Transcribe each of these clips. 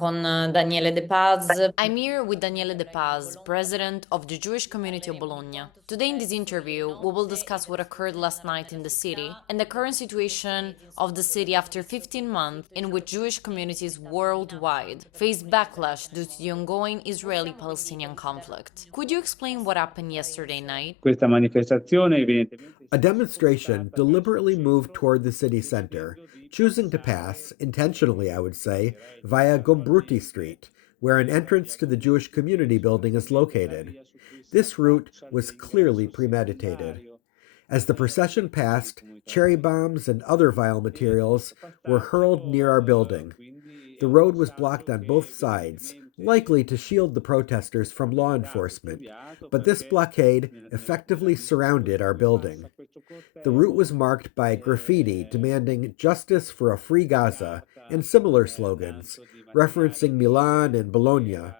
con Daniele De Paz. I'm here with Daniele De Paz, president of the Jewish community of Bologna. Today in this interview, we will discuss what occurred last night in the city and the current situation of the city after 15 months in which Jewish communities worldwide face backlash due to the ongoing Israeli-Palestinian conflict. Could you explain what happened yesterday night? A demonstration deliberately moved toward the city center, choosing to pass, intentionally I would say, via Gombruti Street, where an entrance to the Jewish community building is located. This route was clearly premeditated. As the procession passed, cherry bombs and other vile materials were hurled near our building. The road was blocked on both sides, likely to shield the protesters from law enforcement, but this blockade effectively surrounded our building. The route was marked by graffiti demanding justice for a free Gaza and similar slogans, referencing Milan and Bologna,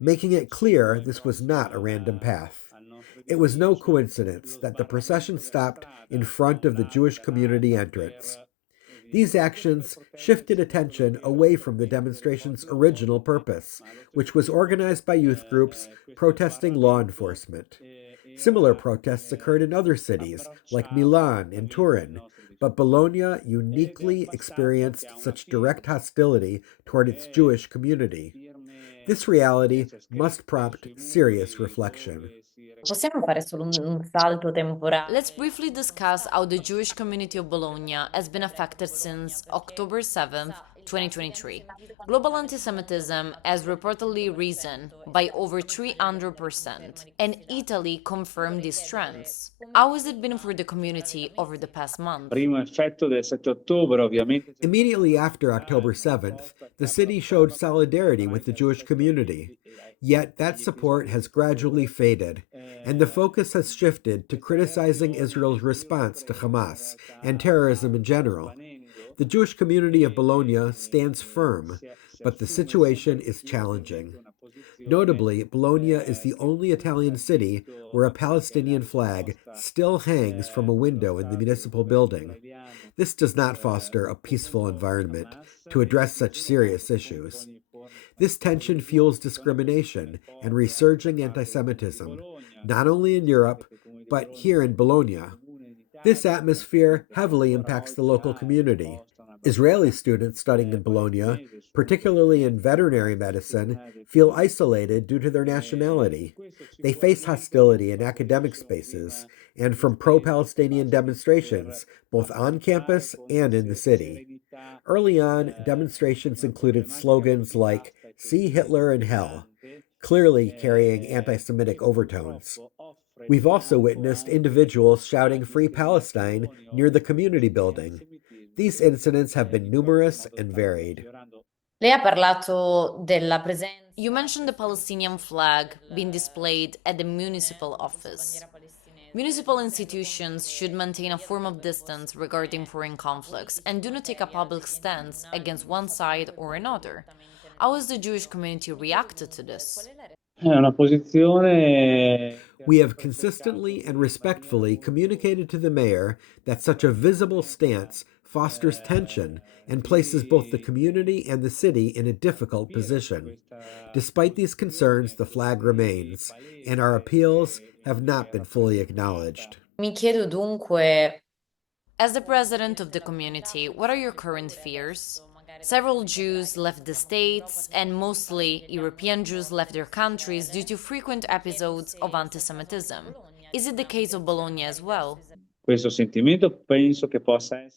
making it clear this was not a random path. It was no coincidence that the procession stopped in front of the Jewish community entrance. These actions shifted attention away from the demonstration's original purpose, which was organized by youth groups protesting law enforcement. Similar protests occurred in other cities, like Milan and Turin, but Bologna uniquely experienced such direct hostility toward its Jewish community. This reality must prompt serious reflection. Possiamo fare solo un salto temporale? Let's briefly discuss how the Jewish community of Bologna has been affected since October 7th, 2023. Global anti-Semitism has reportedly risen by over 300%, and Italy confirmed these trends. How has it been for the community over the past month? Immediately after October 7th, the city showed solidarity with the Jewish community. Yet that support has gradually faded, and the focus has shifted to criticizing Israel's response to Hamas and terrorism in general. The Jewish community of Bologna stands firm, but the situation is challenging. Notably, Bologna is the only Italian city where a Palestinian flag still hangs from a window in the municipal building. This does not foster a peaceful environment to address such serious issues. This tension fuels discrimination and resurging anti-Semitism, not only in Europe, but here in Bologna. This atmosphere heavily impacts the local community. Israeli students studying in Bologna, particularly in veterinary medicine, feel isolated due to their nationality. They face hostility in academic spaces and from pro-Palestinian demonstrations, both on campus and in the city. Early on, demonstrations included slogans like "See Hitler in Hell," clearly carrying anti-Semitic overtones. We've also witnessed individuals shouting "Free Palestine" near the community building. These incidents have been numerous and varied. Lei ha parlato della presenza. You mentioned the Palestinian flag being displayed at the municipal office. Municipal institutions should maintain a form of distance regarding foreign conflicts and do not take a public stance against one side or another. How has the Jewish community reacted to this? We have consistently and respectfully communicated to the mayor that such a visible stance fosters tension and places both the community and the city in a difficult position. Despite these concerns, the flag remains, and our appeals have not been fully acknowledged. Mi chiedo dunque, As the president of the community, what are your current fears? Several Jews left the states, and mostly European Jews left their countries due to frequent episodes of anti-Semitism. Is it the case of Bologna as well?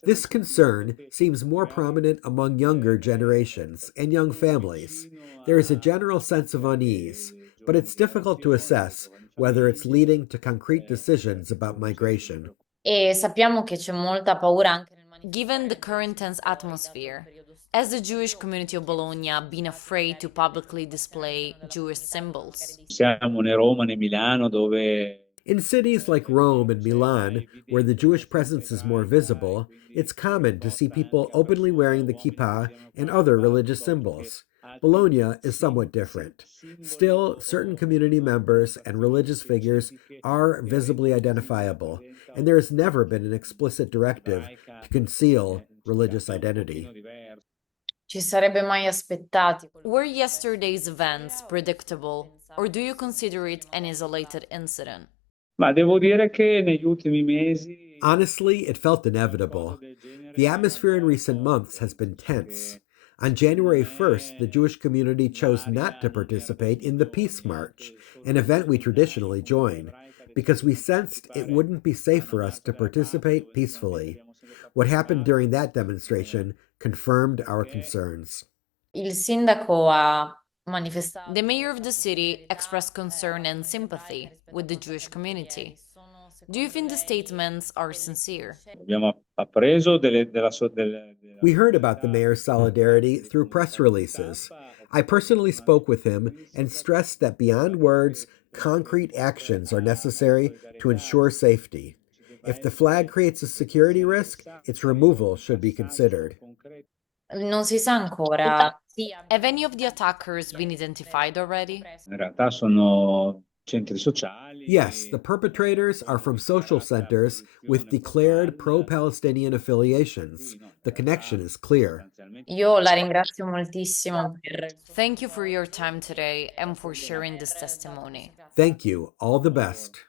This concern seems more prominent among younger generations and young families. There is a general sense of unease, but it's difficult to assess whether it's leading to concrete decisions about migration. e sappiamo che c'è molta paura anche nel Given the current tense atmosphere, has the Jewish community of Bologna been afraid to publicly display Jewish symbols? In cities like Rome and Milan, where the Jewish presence is more visible, it's common to see people openly wearing the kippah and other religious symbols. Bologna is somewhat different. Still, certain community members and religious figures are visibly identifiable, and there has never been an explicit directive to conceal religious identity. ci sarebbe mai aspettati. Were yesterday's events predictable, or do you consider it an isolated incident? Ma devo dire che negli ultimi mesi Honestly, it felt inevitable. The atmosphere in recent months has been tense. On January 1st, the Jewish community chose not to participate in the Peace March, an event we traditionally join, because we sensed it wouldn't be safe for us to participate peacefully. What happened during that demonstration confirmed our concerns. Il sindaco ha manifestato. The mayor of the city expressed concern and sympathy with the Jewish community. Do you think the statements are sincere? abbiamo appreso We heard about the mayor's solidarity through press releases. I personally spoke with him and stressed that beyond words, concrete actions are necessary to ensure safety. If the flag creates a security risk, its removal should be considered. Non si sa ancora. Have any of the attackers been identified already? In realtà sono centri sociali. Yes, the perpetrators are from social centers with declared pro Palestinian affiliations. The connection is clear. Io la ringrazio moltissimo per Thank you for your time today and for sharing this testimony. Thank you. All the best.